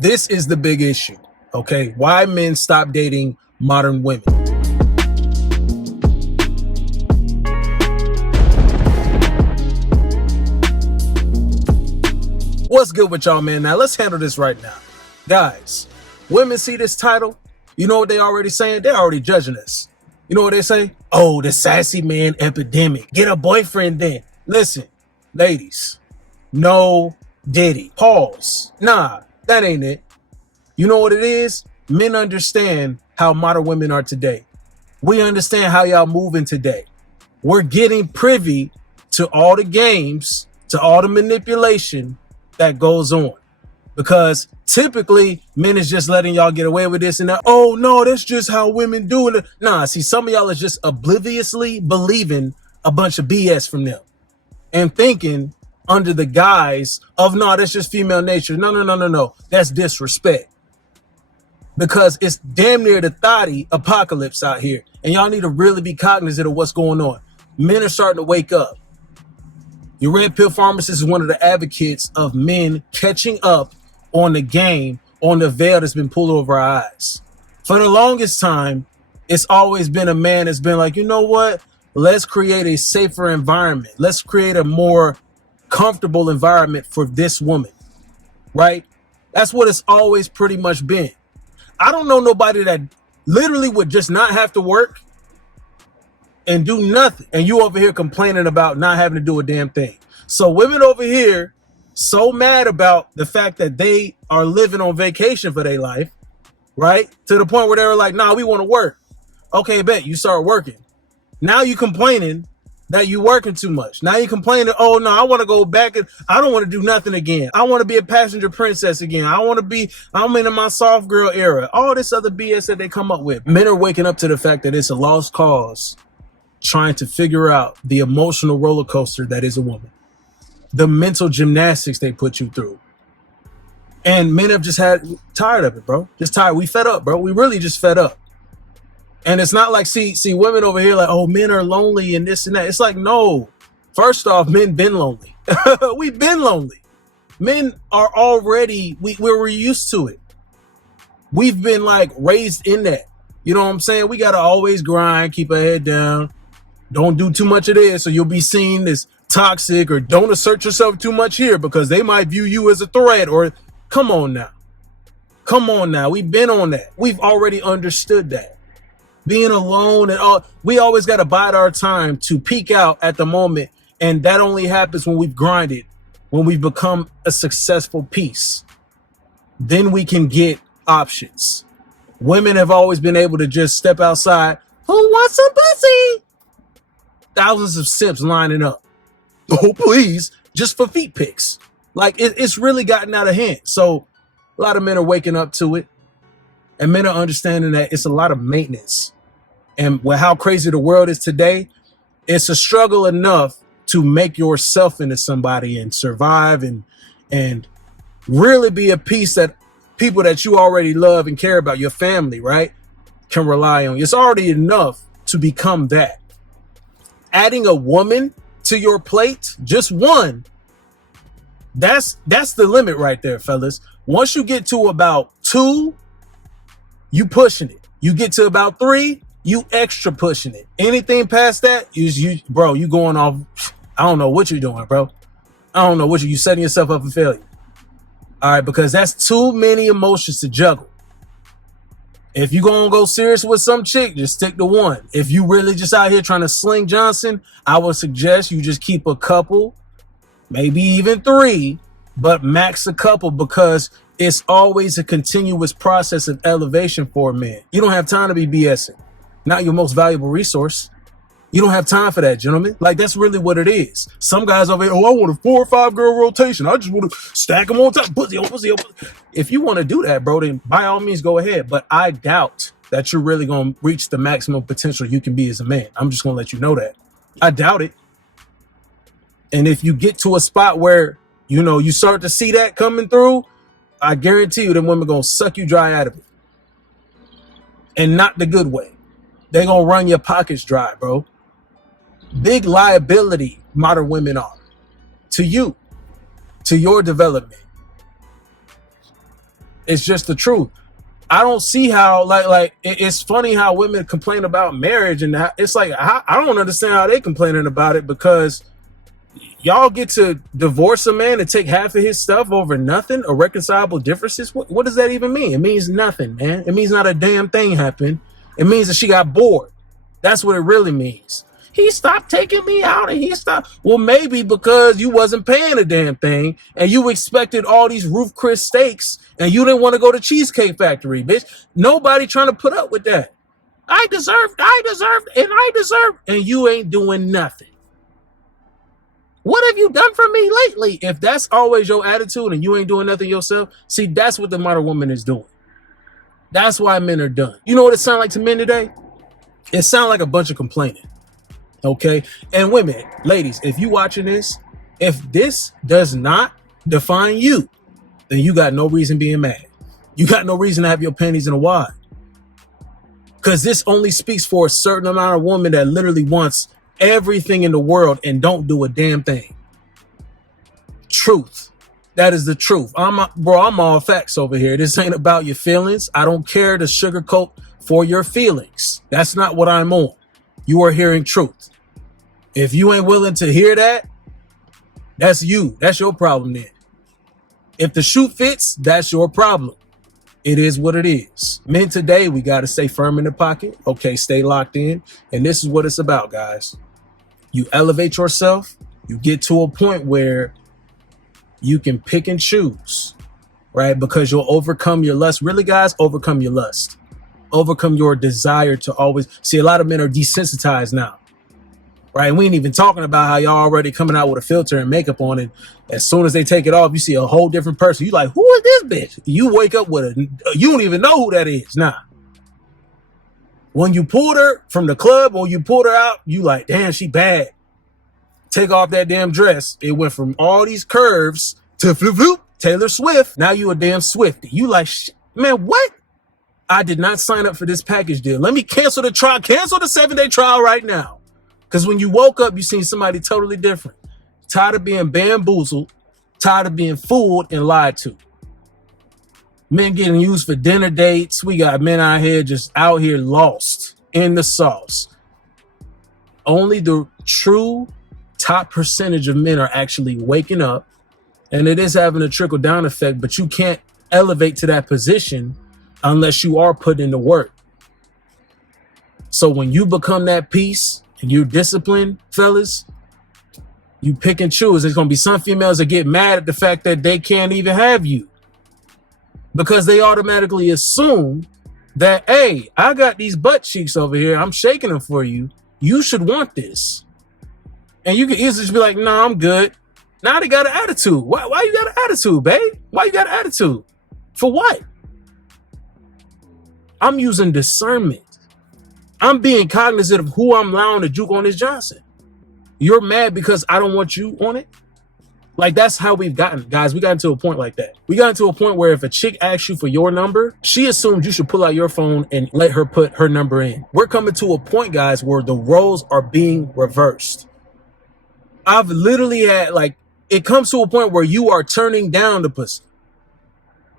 This is the big issue, okay? Why men stop dating modern women. What's good with y'all, man? Now, let's handle this right now. Guys, women see this title. You know what they already saying? They're already judging us. You know what they say? Oh, the sassy man epidemic. Get a boyfriend then. Listen, ladies, no diddy. Pause. Nah, that ain't it. You know what it is? Men understand how modern women are today. We understand how y'all moving today. We're getting privy to all the games, to all the manipulation that goes on. Because typically, men is just letting y'all get away with this and that. Oh, no, that's just how women do it. Nah, see, some of y'all is just obliviously believing a bunch of BS from them and thinking under the guise of, no, that's just female nature. No. That's disrespect. Because it's damn near the thotty apocalypse out here. And y'all need to really be cognizant of what's going on. Men are starting to wake up. Your Red Pill Pharmacist is one of the advocates of men catching up on the game, on the veil that's been pulled over our eyes. For the longest time, it's always been a man that's been like, you know what? Let's create a safer environment. Let's create a more comfortable environment for this woman, right? That's what it's always pretty much been. I don't know nobody that literally would just not have to work and do nothing. And you over here complaining about not having to do a damn thing. So women over here so mad about the fact that they are living on vacation for their life, right? To the point where they were like, nah, we want to work. Okay, bet you start working. Now you complaining that you working too much. Now you complaining, oh no, I want to go back and I don't want to do nothing again. I want to be a passenger princess again. I'm in my soft girl era. All this other BS that they come up with. Men are waking up to the fact that it's a lost cause trying to figure out the emotional roller coaster that is a woman. The mental gymnastics they put you through. And men have just tired of it, bro. Just tired. We fed up, bro. We really just fed up. And it's not like, see women over here like, oh, men are lonely and this and that. It's like, no. First off, men been lonely. We've been lonely. Men are already, we're used to it. We've been like raised in that. You know what I'm saying? We got to always grind, keep our head down. Don't do too much of this or you'll be seen as toxic, or don't assert yourself too much here because they might view you as a threat. Or come on now. We've been on that. We've already understood that. Being alone and all, we always got to bide our time to peak out at the moment. And that only happens when we've grinded, when we've become a successful piece. Then we can get options. Women have always been able to just step outside. Who wants some pussy? Thousands of simps lining up. Oh, please. Just for feet pics. Like it's really gotten out of hand. So a lot of men are waking up to it. And men are understanding that it's a lot of maintenance. And with how crazy the world is today, it's a struggle enough to make yourself into somebody and survive and really be a piece that people that you already love and care about, your family, right, can rely on. It's already enough to become that. Adding a woman to your plate, just one, that's the limit right there, fellas. Once you get to about 2, you pushing it. You get to about 3, you extra pushing it. Anything past that, you going off. I don't know what you're doing, bro. I don't know what you setting yourself up for failure. All right, because that's too many emotions to juggle. If you gonna go serious with some chick, just stick to one. If you really just out here trying to sling Johnson, I would suggest you just keep a couple, maybe even 3, but max a couple, because it's always a continuous process of elevation for a man. You don't have time to be BSing. Not your most valuable resource. You don't have time for that, gentlemen. Like, that's really what it is. Some guys over here, oh, I want a 4 or 5 girl rotation. I just want to stack them on top. Pussy. If you want to do that, bro, then by all means go ahead. But I doubt that you're really going to reach the maximum potential you can be as a man. I'm just going to let you know that. I doubt it. And if you get to a spot where, you start to see that coming through, I guarantee you them women going to suck you dry out of it. And not the good way. They're going to run your pockets dry, bro. Big liability modern women are to you, to your development. It's just the truth. I don't see how, it's funny how women complain about marriage, and it's like, I don't understand how they complaining about it, because y'all get to divorce a man and take half of his stuff over nothing, irreconcilable differences. What does that even mean? It means nothing, man. It means not a damn thing happened. It means that she got bored. That's what it really means. He stopped taking me out, and he stopped. Well, maybe because you wasn't paying a damn thing, and you expected all these Ruth Chris steaks, and you didn't want to go to Cheesecake Factory, bitch. Nobody trying to put up with that. I deserved, and you ain't doing nothing. What have you done for me lately? If that's always your attitude and you ain't doing nothing yourself, see, that's what the modern woman is doing. That's why men are done. You know what it sounds like to men today? It sounds like a bunch of complaining. Okay? And women, ladies, if you watching this, if this does not define you, then you got no reason being mad. You got no reason to have your panties in a wad. Because this only speaks for a certain amount of women that literally wants everything in the world and don't do a damn thing. Truth. That is the truth. I'm all facts over here. This ain't about your feelings. I don't care to sugarcoat for your feelings. That's not what I'm on. You are hearing truth. If you ain't willing to hear that, that's you. That's your problem then. If the shoe fits, that's your problem. It is what it is. Men today, we got to stay firm in the pocket. Okay, stay locked in. And this is what it's about, guys. You elevate yourself. You get to a point where you can pick and choose, right? Because you'll overcome your lust. Really, guys, overcome your lust. Overcome your desire to always see. A lot of men are desensitized now, right? And we ain't even talking about how y'all already coming out with a filter and makeup on, and as soon as they take it off, you see a whole different person. You like, who is this bitch? You wake up with you don't even know who that is. Nah. When you pulled her from the club or you pulled her out, you like, damn, she bad. Take off that damn dress. It went from all these curves to floop, floop, Taylor Swift. Now you a damn Swiftie. You like, man, what? I did not sign up for this package deal. Let me cancel the trial, cancel the 7-day trial right now. Because when you woke up, you seen somebody totally different. Tired of being bamboozled, tired of being fooled and lied to. Men getting used for dinner dates. We got men out here just out here lost in the sauce. Only the true top percentage of men are actually waking up, and it is having a trickle down effect, but you can't elevate to that position unless you are put in the work. So when you become that piece and you're disciplined, fellas, you pick and choose. There's going to be some females that get mad at the fact that they can't even have you, because they automatically assume that, hey, I got these butt cheeks over here. I'm shaking them for you. You should want this. And you can easily just be like, nah, I'm good. Now they got an attitude. Why you got an attitude, babe? Why you got an attitude? For what? I'm using discernment. I'm being cognizant of who I'm allowing to juke on this Johnson. You're mad because I don't want you on it? Like, that's how we've gotten, guys. We got into a point like that. We got into a point where if a chick asks you for your number, she assumes you should pull out your phone and let her put her number in. We're coming to a point, guys, where the roles are being reversed. I've literally had, it comes to a point where you are turning down the pussy.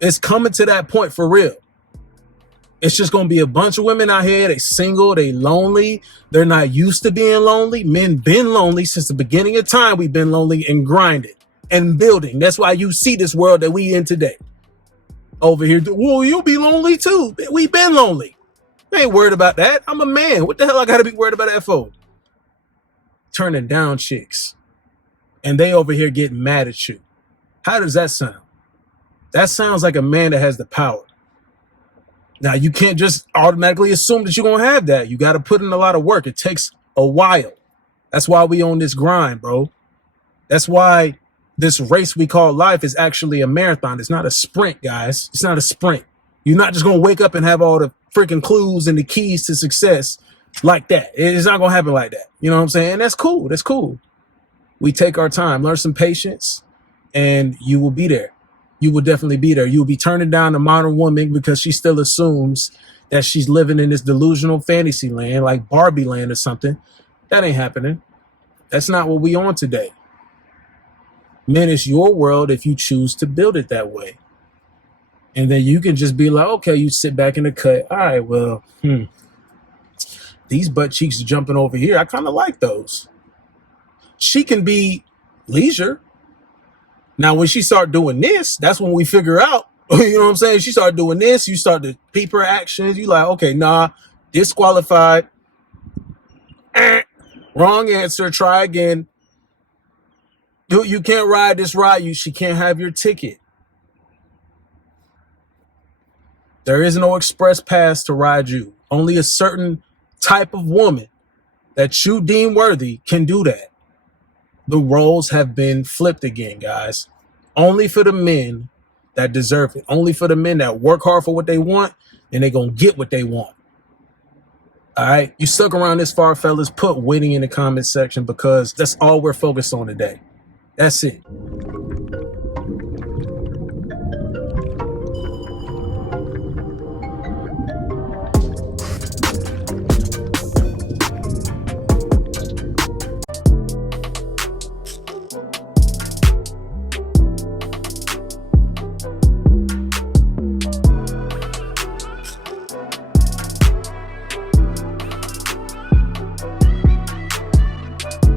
It's coming to that point for real. It's just going to be a bunch of women out here. They single, they lonely. They're not used to being lonely. Men been lonely since the beginning of time. We've been lonely and grinding and building. That's why you see this world that we in today. Over here, well, you'll be lonely too. We've been lonely. I ain't worried about that. I'm a man. What the hell I got to be worried about that for? Turning down chicks. And they over here getting mad at you. How does that sound? That sounds like a man that has the power. Now, you can't just automatically assume that you're going to have that. You got to put in a lot of work. It takes a while. That's why we on this grind, bro. That's why this race we call life is actually a marathon. It's not a sprint, guys. It's not a sprint. You're not just going to wake up and have all the freaking clues and the keys to success like that. It's not going to happen like that. You know what I'm saying? And that's cool. That's cool. We take our time, learn some patience, and you will be there. You will definitely be there. You'll be turning down the modern woman because she still assumes that she's living in this delusional fantasy land, like Barbie land or something. That ain't happening. That's not what we on today. Men, it's your world if you choose to build it that way. And then you can just be like, okay, you sit back in the cut. All right, well, these butt cheeks jumping over here, I kind of like those. She can be leisure. Now, when she start doing this, that's when we figure out, you know what I'm saying? She start doing this, you start to peep her actions. You like, okay, nah, disqualified. Wrong answer, try again. You can't ride this ride. She can't have your ticket. There is no express pass to ride you. Only a certain type of woman that you deem worthy can do that. The roles have been flipped again, guys. Only for the men that deserve it. Only for the men that work hard for what they want, and they're going to get what they want. All right? You stuck around this far, fellas. Put winning in the comment section, because that's all we're focused on today. That's it.